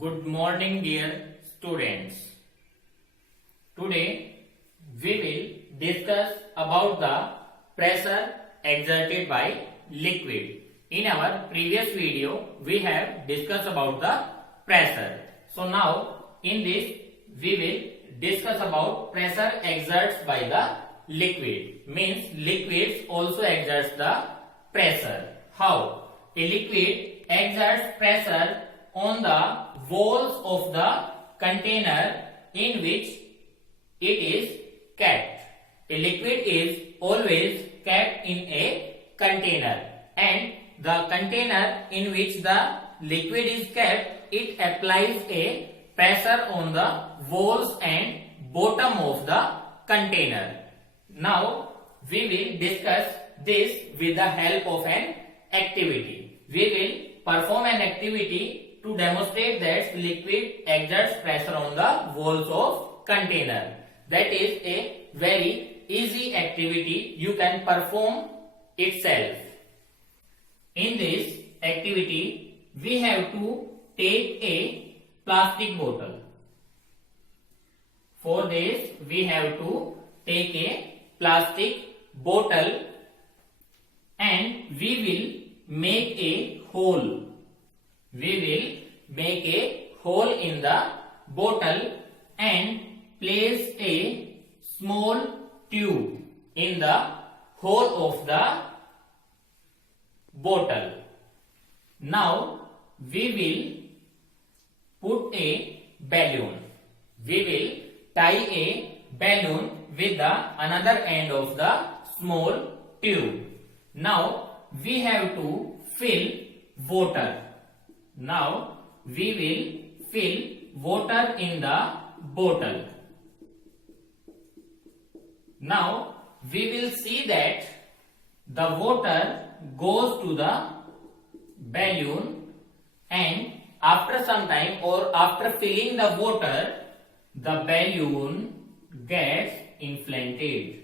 Good morning, dear students. Today we will discuss about the pressure exerted by liquid. In our previous video, we have discussed about the pressure. So now in this we will discuss about pressure exerted by the liquid. Means liquids also exerts the pressure. How? A liquid exerts pressure on the walls of the container in which it is kept. A liquid is always kept in a container, and the container in which the liquid is kept, it applies a pressure on the walls and bottom of the container. Now we will discuss this with the help of an activity. We will perform an activity to demonstrate that liquid exerts pressure on the walls of container. That is a very easy activity you can perform itself. In this activity, we have to take a plastic bottle. For this, we have to take a plastic bottle and we will make a hole. We will make a hole in the bottle and place a small tube in the hole of the bottle. Now we will put a balloon. We will tie a balloon with the another end of the small tube. Now we have to fill water. Now we will fill water in the bottle. Now we will see that the water goes to the balloon, and after some time or after filling the water, the balloon gets inflated.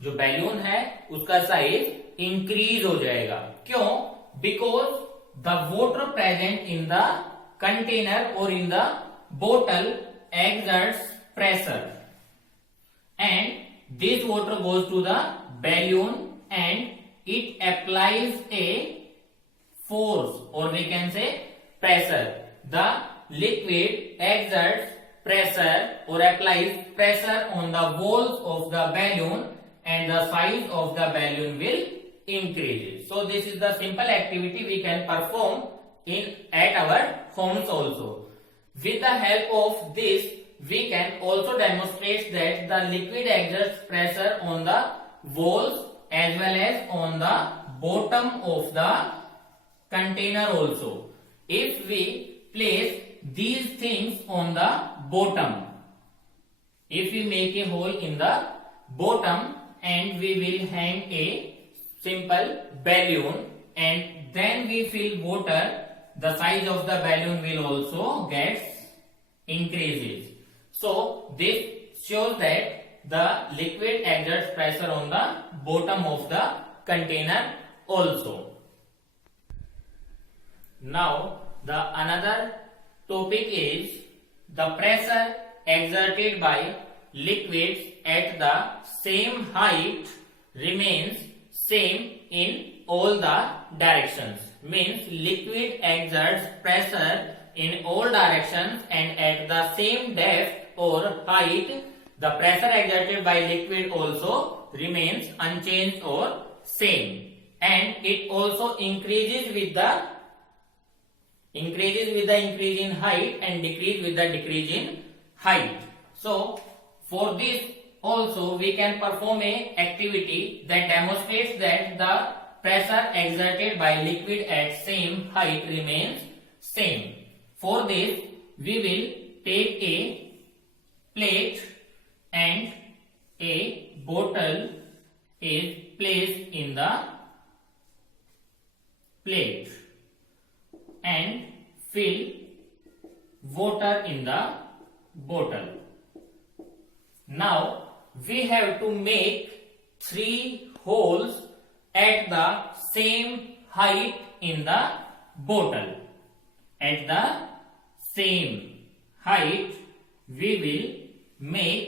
जो balloon है उसका size increase हो जाएगा. क्यों? Because the water present in the container or in the bottle exerts pressure, and this water goes to the balloon and it applies a force, or we can say pressure. The liquid exerts pressure or applies pressure on the walls of the balloon, and the size of the balloon will increases. So this is the simple activity we can perform at our homes also. With the help of this, we can also demonstrate that the liquid exerts pressure on the walls as well as on the bottom of the container also. If we place these things on the bottom, if we make a hole in the bottom and we will hang a simple balloon and then we fill water, the size of the balloon will also get increases. So this shows that the liquid exerts pressure on the bottom of the container also. Now the another topic is the pressure exerted by liquids at the same height remains same in all the directions. Means liquid exerts pressure in all directions, and at the same depth or height, the pressure exerted by liquid also remains unchanged or same, and it also increases with the increase in height and decrease with the decrease in height. So for this also we can perform a activity that demonstrates that the pressure exerted by liquid at same height remains same. For this we will take a plate and a bottle is placed in the plate and fill water in the bottle. Now we have to make 3 holes at the same height in the bottle. At the same height, we will make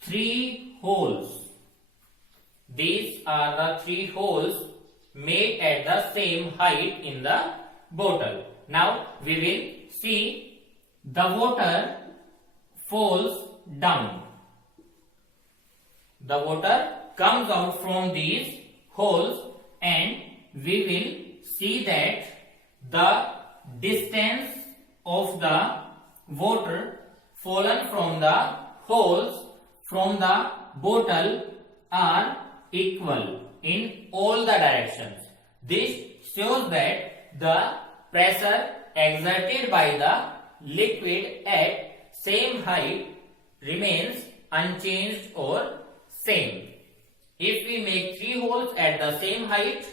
3 holes. These are the 3 holes made at the same height in the bottle. Now we will see the water falls down. The water comes out from these holes and we will see that the distance of the water fallen from the holes from the bottle are equal in all the directions. This shows that the pressure exerted by the liquid at same height remains unchanged or same. If we make 3 holes at the same height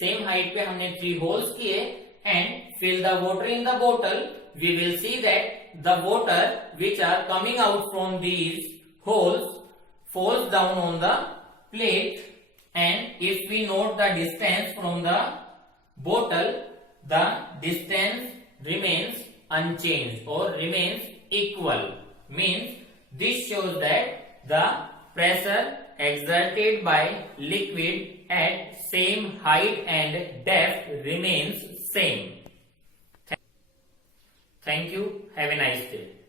पे हमने 3 holes किए and fill the water in the bottle, we will see that the water which are coming out from these holes falls down on the plate, and if we note the distance from the bottle, the distance remains unchanged or remains equal. Means this shows that the pressure exerted by liquid at same height and depth remains same. Thank you. Have a nice day.